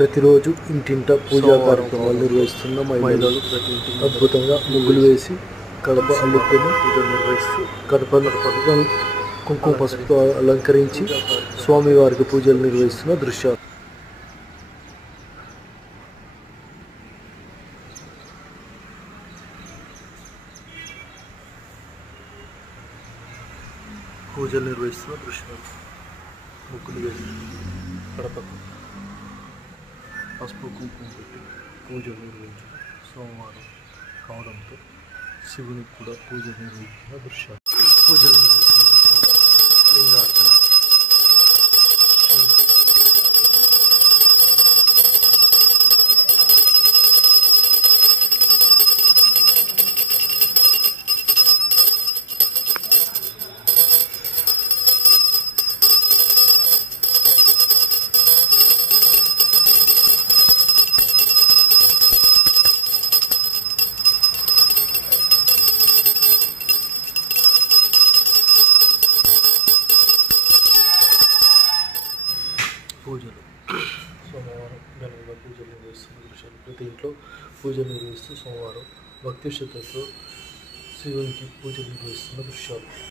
ప్రతిరోజు ఇంటింట పూజా కార్యక్రమాలు నిర్వహిస్తున్న మహిళలు అద్భుతంగా ముగ్గులు వేసి కడప అల్లుకొని నిర్వహిస్తూ కడపను కుంకుమ పసుపుతో అలంకరించి స్వామివారికి పూజలు నిర్వహిస్తున్న దృశ్యాలు. పూజలు నిర్వహిస్తున్న దృశ్యాలు. ముగ్గులు వేసి కడపకు పసుపు కుంకుమ పెట్టి పూజలు నిర్వహించిన సోమవారం కావడంతో శివునికి కూడా పూజలు నిర్వహించిన దృశ్యాలు. పూజలు నిర్వహిస్తున్న దృశ్యాలు. లింగార్చన. పూజలు. సోమవారం ఘనంగా పూజలు నిర్వహిస్తున్న దృశ్యాలు. ప్రతి ఇంట్లో పూజలు నిర్వహిస్తూ సోమవారం భక్తి శ్రద్ధలతో శివునికి పూజలు నిర్వహిస్తున్న దృశ్యాలు.